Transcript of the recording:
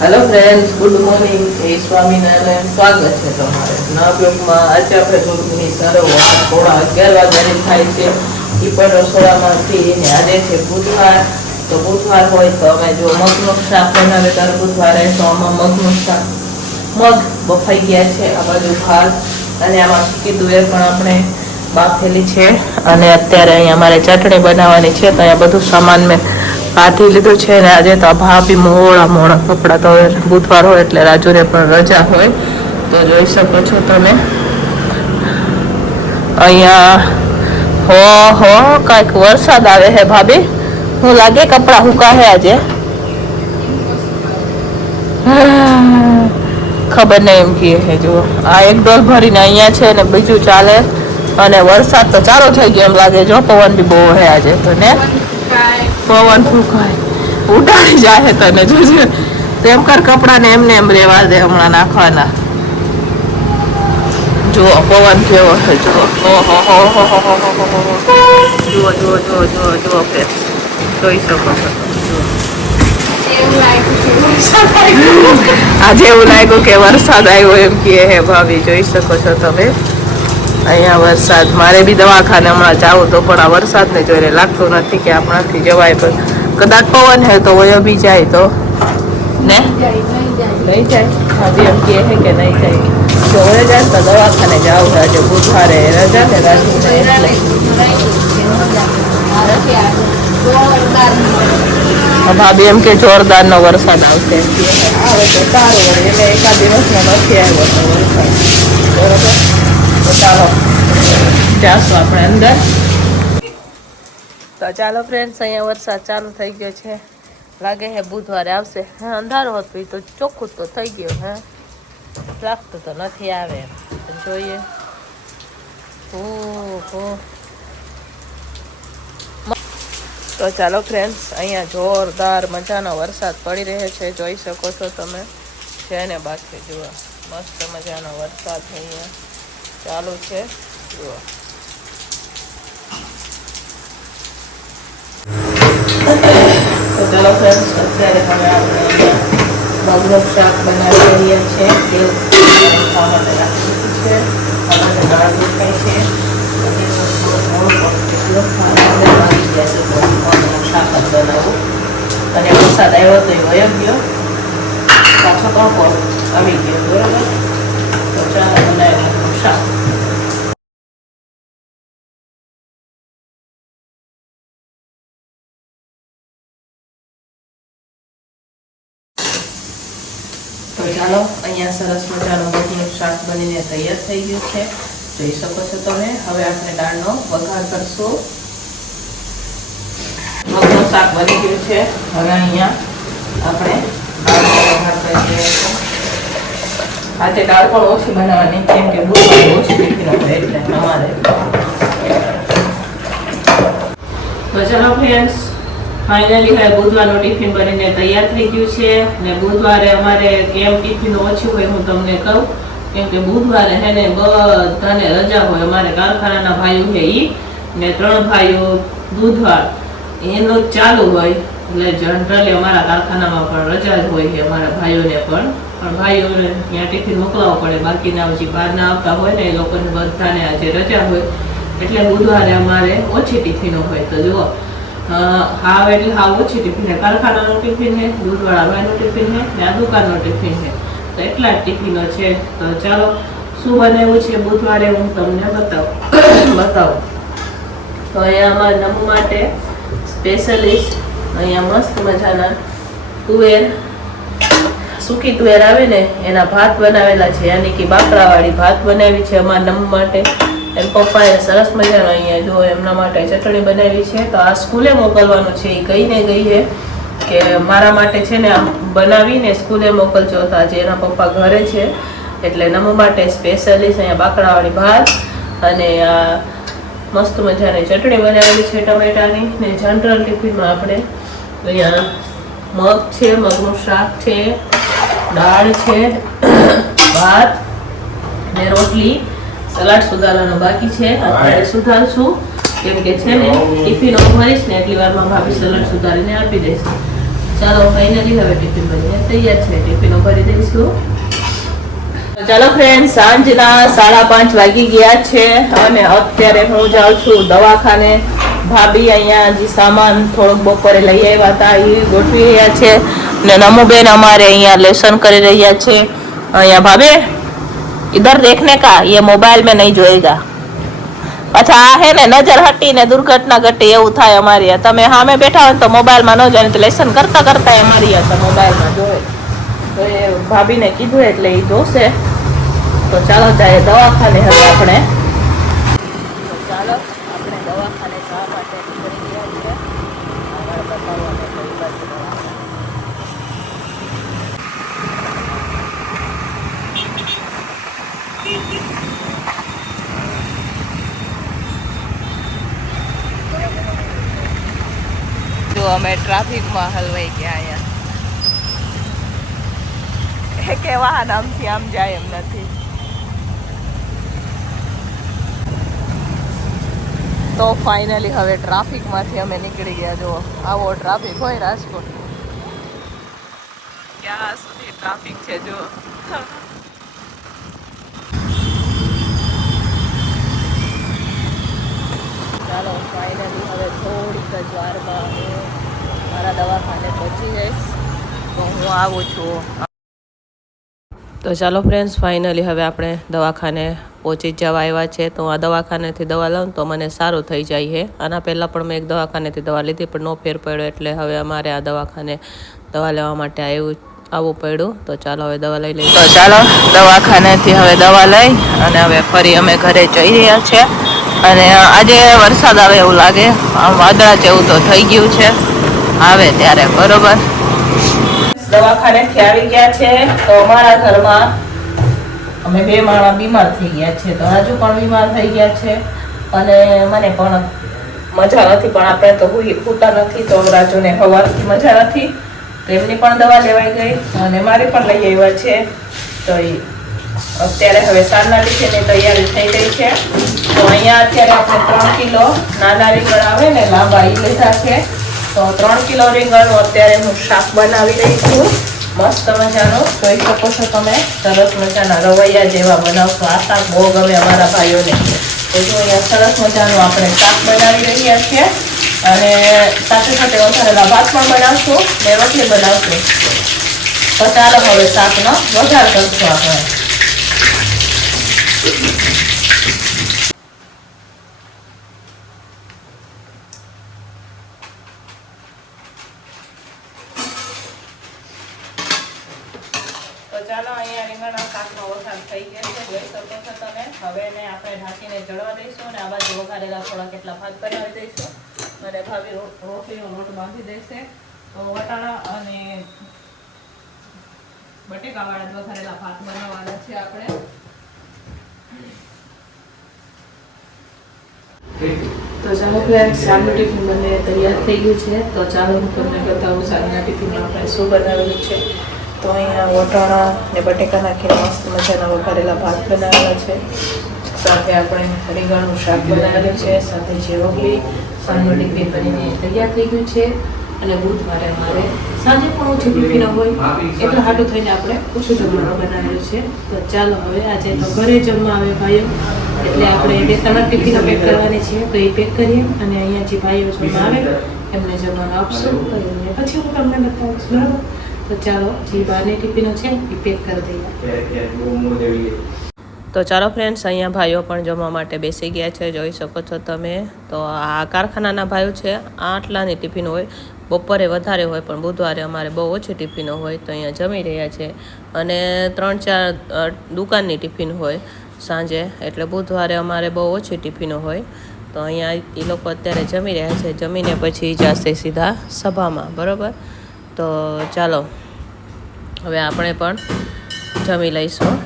Hello friends, good morning. જય સ્વામિનારાયણ. સ્વાગત છે તમારે નવા બ્લોગમાં. આજે આપણે થોડુંક થોડા 11 વાગ્યાની થાય છે એ પણ રસોડામાંથી ને આજે છે બુધવાર. તો બુધવાર હોય તો અમે જો મગનું શાક બનાવે ત્યારે બુધવારે તો આમાં મગનું શાક મગ બફાઈ ગયા છે. આ બાજુ ભાત અને આમાં સૂકી તુવેર પણ આપણે બાફેલી છે. અને અત્યારે અહીંયા અમારે ચટણી બનાવવાની છે તો અહીંયા બધું સામાન મેં કાઢી લીધું છે. ને આજે તો ભાભી મોડા કપડાં તો બુધવાર હોય એટલે રાજુને પણ રજા હોય. તો જોઈ શકો છો તમે અહીંયા હો કાંઈક વરસાદ આવે હે ભાભી. હું લાગે કપડાં હુકા હે આજે. ખબર નહીં એમ કહે હે. જો આ એક ડોલ ભરીને અહીંયા છે ને બીજું ચાલે. અને વરસાદ તો ચાલુ થઈ ગયો એમ લાગે. જો પવન બી બહુ હે આજે તો ને પવન ફૂંકાય ઉડાડી જાય તને જોજે. તેમ કર કપડાને એમને એમ રેવા દે હમણાં નાખવાના. જો પવન કેવો છે. જો જુઓ જોઈ શકો છો. આજે એવું લાગ્યું કે વરસાદ આવ્યો એમ કે હે ભાભી. જોઈ શકો છો તમે અહીંયા વરસાદ. મારે બી દવાખાને હમણાં જાવું તો પણ આ વરસાદને જોઈને લાગતું નથી કે આપણાથી જવાય. પણ કદાચ પવન હે તો વયો બી જાય તો ને નહીં જાય. ભાભી એમ કહે છે કે નહીં જાય. જો વયો જાય તો દવાખાને જાવ. આજે બુધવારે રજા ને રાજુને એટલે ભાભી એમ કે જોરદારનો વરસાદ આવશે. આવે તો સારું વળી. એટલે એકાદ દિવસમાં નથી આવ્યો તો વરસાદ. બરોબર. તો ચાલો જાશું આપણે અંદર. તો ચાલો ફ્રેન્ડ્સ, અહીંયા વરસાદ ચાલુ થઈ ગયો છે. લાગે હે બુધવારે આવશે. હા, અંધારો હતો તો ચોખ્ખું તો થઈ ગયો. હા, લાગતું તો નથી આવે એમ. જોઈએ. તો ચાલો ફ્રેન્ડ્સ, અહીંયા જોરદાર મજાનો વરસાદ પડી રહ્યો છે. જોઈ શકો છો તમે. છે ને બાકી જુઓ મસ્ત મજાનો વરસાદ અહીંયા ચાલુ છે. જુઓ તો ચાલો ફ્રેન્ડ્સ, અત્યારે હવે આપણે મગનું શાક બનાવી રહ્યા છીએ. તેલ ખાવા માટે રાખી દીધું છે. અમારે દાળ દેખાય છે. શાક જ બનાવું. અને વરસાદ આવ્યો તો એ વયો ગયો. પાછો તડકો આવી ગયો. બરોબર. તો ચાલો બનાવી મગનું શાક. તો ચાલો, અહીંયા સરસ મજાનું મગનું શાક બનીને તૈયાર થઈ ગયું છે. જોઈ શકો છો તમે. હવે આપણે દાળનો વઘાર કરશું. મગનું શાક બની ગયું છે. હવે અહીંયા આપણે દાળનો વઘાર કરીએ. આજે દાળ પણ ઓછી બનાવવાની કેમ કે બુધવારે ઓછી ટિફિન હોય એટલે અમારે. તો ચાલો ફ્રેન્ડ્સ, ફાઇનલી હવે બુધવારનું ટિફિન બનીને તૈયાર થઈ ગયું છે. ને બુધવારે અમારે કેમ ટિફિન ઓછું હોય હું તમને કહું. કેમ કે બુધવારે હે ને બધાને રજા હોય. અમારે કારખાનાના ભાઈઓ છે ઈ ને 3 ભાઈઓ બુધવાર એનું ચાલુ હોય. એટલે જનરલી અમારા કારખાનામાં પણ રજા જ હોય છે અમારા ભાઈઓને પણ ભાઈઓને ત્યાં ટિફિન મોકલાવવું પડે. બાકીના જે બહારના આવતા હોય ને એ લોકોને બધાને આજે રજા હોય એટલે બુધવારે અમારે ઓછી ટિફિનો હોય. તો જુઓ હાવ એટલે હાવ ઓછી ટિફિન છે. કારખાનાનું ટિફિન છે, દૂધવાળા ભાઈનું ટિફિન છે ને આ દુકાનનું ટિફિન છે. તો એટલા જ ટિફિનો છે. તો ચાલો શું બનાવ્યું છે બુધવારે હું તમને બતાવું. તો અહીંયા અમારા નમુ માટે સ્પેશિયલિસ્ટ અહીંયા મસ્ત મજાના તુવેર, સૂકી તુવેર આવે ને એના ભાત બનાવેલા છે. યાની કે બાકરાવાળી ભાત બનાવી છે અમારા નમુ માટે. એમ પપ્પાએ સરસ મજાનો અહીંયા જો એમના માટે ચટણી બનાવી છે. તો આ સ્કૂલે મોકલવાનું છે. એ કહીને ગઈ છે કે મારા માટે છે ને આમ બનાવીને સ્કૂલે મોકલજો. તો આજે એના પપ્પા ઘરે છે એટલે નમુ માટે સ્પેશિયલિસ્ટ અહીંયા બાકરાવાળી ભાત અને આ મસ્ત મજાની ચટણી બનાવેલી છે ટમેટાની. ને જનરલ ટિફિનમાં આપણે અહીંયા મગ છે, મગનું શાક છે, દાળ છે, ભાત ને રોટલી. સલાડ સુધારવાનું બાકી છે. અત્યારે સુધારશું કેમ કે છે ને ટિફિનો ભરીશ ને એટલી વારમાં ભાભી સલાડ સુધારીને આપી દેશે. ચાલો ફાઇનલી હવે ટિફિન બનીને તૈયાર છે, ટિફિનો ભરી દઈશું. ચાલો ફ્રેન્ડ, સાંજના 5:30 વાગી ગયા છે અને અત્યારે હું જાઉં છું દવાખાને. ભાભી અહીંયા જે સામાન થોડોક બપોરે લઈ આવ્યા હતા એ ગોઠવી રહ્યા છે ને નમુબેન અમારે અહીંયા લેસન કરી રહ્યા છે. અહીંયા ભાભી इधर देखने का, ये मोबाइल में नहीं જોएगा. अच्छा આ હે ને નજર હટી ને દુર્ઘટના ઘટી એવું થાય અમારી. તમે સામે બેઠા હોય તો મોબાઈલમાં ન જોઈને લેસન કરતા કરતા અમારી મોબાઈલમાં જોવે. તો એ ભાભીને કીધું એટલે એ જોશે. તો ચાલો જાય દવાખાને. હવે આપણે ચાલો આપણે દવાખાને જવા માટે નીકળી ગયા છે. આગળ બતાવવાનું કઈ બાજુ દવાખાને. જો અમે ટ્રાફિકમાં હલવાઈ ગયા અહીંયા કે વાહન આમથી આમ જાય એમ નથી. તો ફાઇનલી હવે ટ્રાફિકમાંથી અમે નીકળી ગયા. જો આવો ટ્રાફિક હોય રાજકોટ, ક્યાં સુધી ટ્રાફિક છે જો. ચાલો ફાઇનલી હવે થોડીક જ વારમાં હું મારા દવાખાને પહોંચી જઈશ. તો હું આવું છું. તો ચાલો ફ્રેન્ડ્સ, ફાઇનલી હવે આપણે દવાખાને પહોંચી જવા આવ્યા છે. તો આ દવાખાનેથી દવા લઉં તો મને સારું થઈ જાય છે. આના પહેલાં પણ મેં એક દવાખાનેથી દવા લીધી પણ ન ફેર પડ્યો, એટલે હવે અમારે આ દવાખાને દવા લેવા માટે આવવું પડ્યું. તો ચાલો હવે દવા લઈ લઈએ. તો ચાલો દવાખાનેથી હવે દવા લઈ અને હવે ફરી અમે ઘરે જઈ રહ્યા છીએ. અને આજે વરસાદ આવે એવું લાગે, આમ વાદળા જેવું તો થઈ ગયું છે. આવે ત્યારે બરોબર. દવાખાનેથી આવી ગયા છે. તો અમારા ઘરમાં અમે 2 માણસ બીમાર થઈ ગયા છે. તો રાજુ પણ બીમાર થઈ ગયા છે અને મને પણ મજા નથી. પણ આપણે તો હોતા નથી, તો રાજુને સવારથી મજા નથી, તો એમની પણ દવા લેવાઈ ગઈ અને મારે પણ લઈ આવ્યા છે. તો અત્યારે હવે સાંજના ટિફિનની તૈયારી થઈ ગઈ છે. તો અહીંયા અત્યારે આપણે 3 કિલો નાના રીંગણ આવે ને લાંબા એ લીધા છે. તો 3 કિલો રીંગણનું અત્યારે હું શાક બનાવી રહી છું. મસ્ત મજાનું જોઈ શકો છો તમે, સરસ મજાના રવૈયા જેવા બનાવશો. આ શાક બહુ ગમે અમારા ભાઈઓને. તો જો અહીંયા સરસ મજાનું આપણે શાક બનાવી રહ્યા છીએ અને સાથે સાથે વઘારેલા ભાત પણ બનાવશું ને રોટલી બનાવશું. તો ચાલો હવે શાકનો વઘાર કરશું આપણે. તો ચાલો અહીંયા રીંગણના શાકનો વઘાર થઈ ગયો છે, જોઈ શકો છો તમે. હવે એને આપણે ઢાંકીને ચડવા દઈશું અને આ બાજુ વઘારેલા થોડા કેટલા ભાત બનાવી દઈશું અને ભાભી રોટલીનો લોટ બાંધી દેશે. તો વટાણા અને બટેકાવાળા વઘારેલા ભાત બનાવવાના છે આપણે. તો ચાલો ફ્રેન્ડ્સ, સાંજનું ટિફિન બંને તૈયાર થઈ ગયું છે. તો ચાલો હું તમને બતાવું સાંજના ટિફિનમાં આપણે શું બનાવેલું છે. તો અહીંયા વટાણા ને બટેકા નાખીને મસ્ત મજાના વઘારેલા ભાત બનાવેલા છે. સાથે આપણે રીંગણનું શાક બનાવેલું છે, સાથે જે રોટલી. સાંજનું ટિફિન બનીને તૈયાર થઈ ગયું છે. અને બુધવારે અમારે સાંજે પણ ઓછું ટિફિન હોય એટલે હાટું થઈને આપણે ઓછું જમવાનું બનાવેલું છે. તો ચાલો હવે આજે તો ઘરે જમવા આવે ભાઈઓ, એટલે આપણે 2-3 ટિફિનો પેક કરવાની છે. તો એ પેક કરીએ અને અહીંયા જે ભાઈઓ જમવા આવે એમને જમવાનું આપશું. તો એમને પછી હું તમને બતાવીશ, બરાબર? તો ચાલો જે બહારની ટિફિનો છે એ પેક કરી દઈએ. તો ચાલો ફ્રેન્ડ્સ, અહીંયા ભાઈઓ પણ જમવા માટે બેસી ગયા છે, જોઈ શકો છો તમે. તો આ કારખાનાના ભાઈઓ છે. આટલાની ટિફિન હોય, બપોરે વધારે હોય પણ બુધવારે અમારે બહુ ઓછી ટિફિનો હોય. તો અહીંયા જમી રહ્યા છે અને 3-4 દુકાનની ટિફિન હોય સાંજે, એટલે બુધવારે અમારે બહુ ઓછી ટિફિનો હોય. તો અહીંયા એ લોકો અત્યારે જમી રહ્યા છે. જમીને પછી જશે સીધા સભામાં, બરાબર? તો ચાલો હવે આપણે પણ જમી લઈશું.